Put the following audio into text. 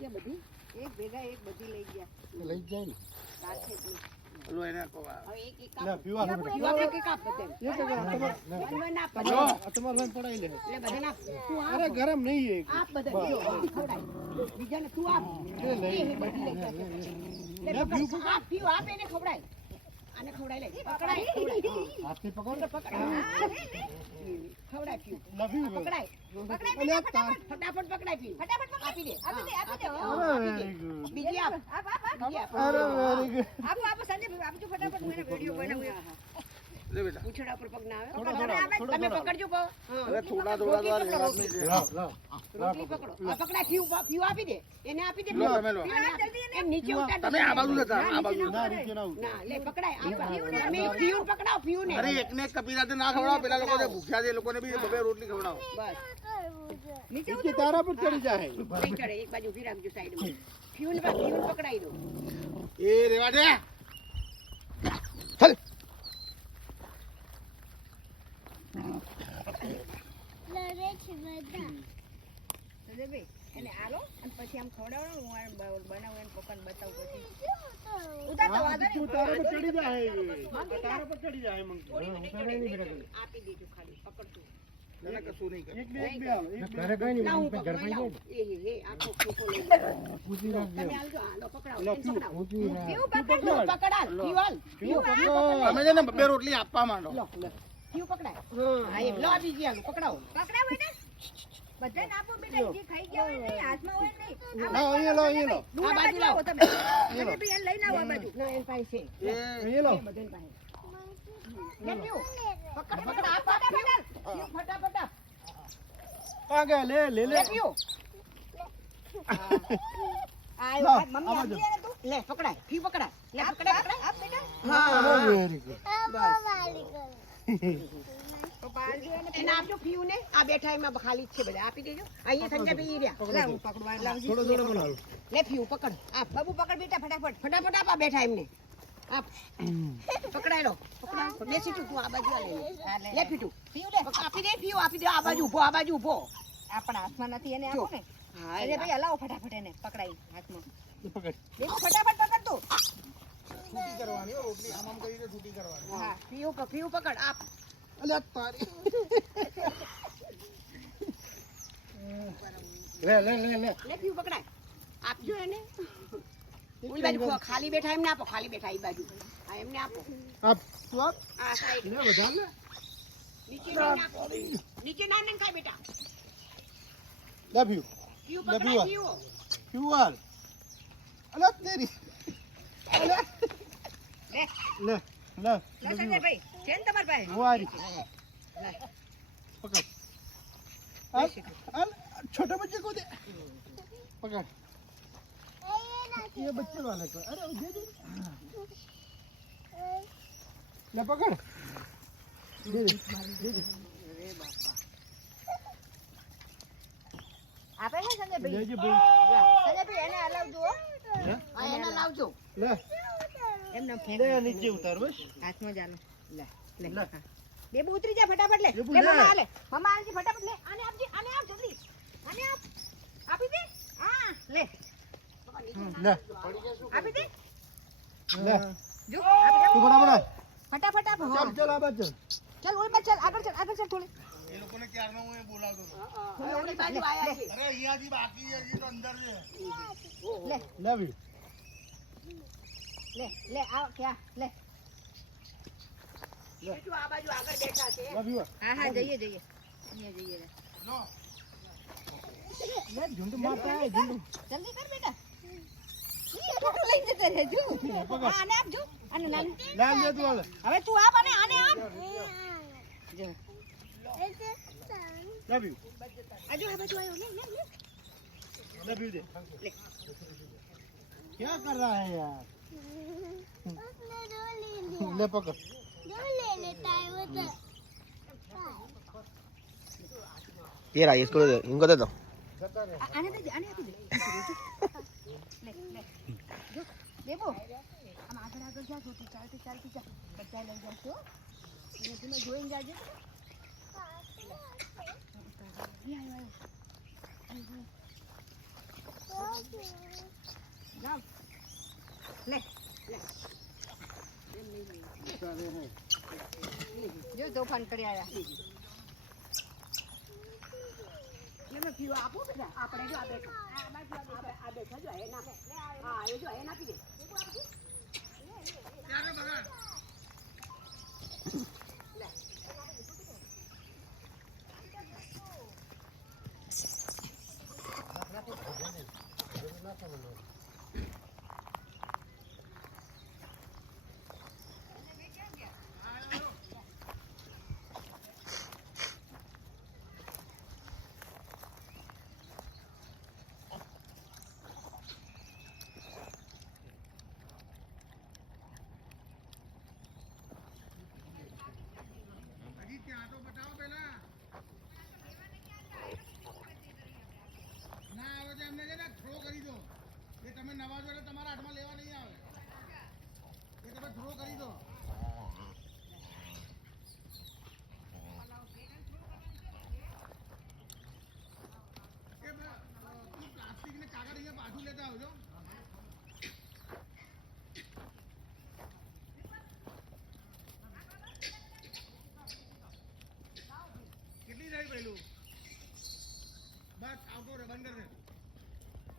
ગયા બધી એક ભેગા એક બધી લઈ ગયા લઈ જાય ને રાખે જ નહીં. બોલો એને કહો હવે એક એક લે પીવા લે પીવા એક એક આપ બધે એક જ એમાં ના પડે તમાર ભાઈ પડાઈ લે એટલે બધા ના તું આપ અરે ગરમ નહીં એક આપ બધા ખવડાય બીજાને તું આપ લે લે એ બધી લઈ ગયા લે પકડ આપ પીવ આપ એને ખવડાય આને ખવડાય લે પકડાય હાથથી પકડ ખવડાય પીવ લવ યુ પકડાય અલે તાર ફટાફટ પકડાય પીવ ફટાફટ આપી દે અરે વેરી ગુડ બીજી આપ બીજી આપ અરે વેરી ગુડ આપો સંજય આપજો ફટાફટ મને વિડિયો બનાવું લે બેટા પૂછડા પર પગ ના થોડા, આવે થોડા, તમે પકડજો પગ અરે થોડા થોડા તો આ રેવાત નહીં દે. લાવ લાવ રોટલી પકડો આ પકડાય પીવ આપી દે એને આપી દે લો તમે લો એ નીચે ઉતાર દો. તમે આ બાજુ જતા આ બાજુ ના નીચે ના ઉતર. ના લે પકડાય તમે પીવ પકડાવ પીવ ને અરે એકને એક કપી રાતે ના ખવડાવો પેલા લોકો જે ભૂખ્યા છે એ લોકોને બી બબે રોટલી ખવડાવો બસ નીચે તારા પર ચડી જાય નહીં ચડે એક બાજુ ઉભી રાખજો સાઈડમાં પીવ પકડાઈ દો એ રેવા દે સંજયભાઈ એને આલો અને પછી આમ ખવડાવો હું આ બનાવું એને પપ્પાને બતાવું પછી ઉતાર તો વાંધો તું નહીં. તારા પર ચડી જાય તારા પર ચડી જાય મંગ આપી દેજો ખાલી પકડતું એને કશું નહીં કરે એક બે આવ એક બે ના હું પકડાઈ લાવું એ આખો ખોખો લઈ જાઓ. પૂછી રાખજે તમે આલજો હાલો પકડાવો લો એને પીવ પકડાવો. પૂછી રાખ પીવ પકડાવ પીવાલ પીવ તમે છે ને બબે રોટલી આપવા માંડો લો પીવ પકડાય હા એમ લો આ બીજી આલો પકડાવો બેટા બધાને આપો બેટા જે ખાઈ ગયા હોય નહીં હાથમાં હોય નહીં ના અહીંયા લો અહીંયા લો આ બાજુ લાવો તમે તમે બી એને લઈને આવો આ બાજુ ના એન પાસે છે એ અહીંયા લો બધાને પાસે લે પીવ પકડ પકડ આ ફટાફટ ફટાફટ પાગે લે લે લે લે પીવ લો, મમ્મી આવા આપી દે ને તું લે પકડાય પીવ પકડાય લે પકડાય આપ બેટા વેરી ગુડ એને આપજો પીવ ને આ બેઠા એમાં ખાલી જ છે બધા આપી દેજો અહીંયા સંજય પી રહ્યા લે હું પકડવા લાવું થોડો થોડો બનાવો લે પીવ પકડ આ બાબુ પકડ બેટા ફટાફટ ફટાફટ આપ આ બેઠા એમને આપ પકડાય લો બેસી તું આ બાજુ આ લે પીટું પીવ લે આપી દે પીવ આપી દે આ બાજુ ઊભો આ બાજુ ઊભો આપણા હાથમાં નથી એને આપો ને હા અરે ભાઈ હલાવો ફટાફટ એને પકડાઈ હાથમાં પકડ દેખો ફટાફટ પકડ તું છૂટી કરવાની હો, રોટલી આમ આમ કરીને છૂટી કરવાની હા પીવ પકડ આપ અલે તારી લે લે લે લે લે પીવ પકડાય આપજો એને ઓલી બાજુ ખાલી બેઠા એમને આપો ખાલી બેઠા એ બાજુ હા એમને આપો આપ તું આપ આ સાઈડ લે બધા લે નીચે ના આપો નીચે ના ને ખાય બેટા લવ યુ પીવ લે પકડાય પીવા. પીવ યુઆર અલે તેરી અલે લે લે લે લે સંજયભાઈ છે ને તમારી પાસે વારી પકડ अल छोटे बच्चे को दे पकड़ ये बच्चे वाले को अरे दे दे ले पकड़ दे दे અરે બાપા આપે છે સંજયભાઈ ले जे भाई સંજયભાઈ એને હલાવજો હો. હા એને લાવજો ले એમને ફેંક ले नीचे उतार बस હાથમાં ચાલો લે ले બેબુ ઉતરી જા ફટાફટ લે બેબુ, લે લે. મમ્મા લે મમ્મા આલજી ફટાફટ લે આને આપજે આને આપ જલ્દી આને આપ આપી દે હા લે ले આપી દે ले જો આપી દે तू बड़ा बड़ा ફટાફટ આપ હા चल चल आवाज चल ચાલ ઓય બા ચાલ આગળ ચાલ થોડી એ લોકોને ક્યારનો હું એ બોલાવતો હતો થોડી ઓલી બાજુ આયા છે અરે અહીંયાથી બાકી છે હજી તો અંદર છે લે लव यू લે આવ ક્યાં લે જો આ બાજુ આગળ બેઠા છે लव यू હા હા જઈએ અહીંયા જઈએ રે. લો ले झुंड मारता है झुंड જલ્દી કર બેટા ઈ ફોટો લઈ જતે રે જો પકડ. હા આને આપજો આને નાની ले ले तू वाले હવે તું આપ આને આપ જો लव यू આજો આ બાજુ આયો લે लव यू दे क्या कर रहा है यार ले पकड़ ये रहा इसको दे इनको दे दो આને દે આને આપી દે લે જો દેવો આમ આગળ જા જો તું ચાલતી જા બધા લઈ જશો ધીમે ધીમે જોઈને જાજે લાવ લે લે એમ નહીં જો તોફાન કરી આવ્યા એમને પીવો આપો બેટા આપણે જો આ બેઠો આ બેઠો જો એના હા એ જો એના પી દે ત્યાં તો બતાવો પેલા ના આવે તો એમને છે ને થ્રો કરી દો એ તમે નવા જોડે તમારા હાથમાં લેવા નહીં આવે એ તમે થ્રો કરી દો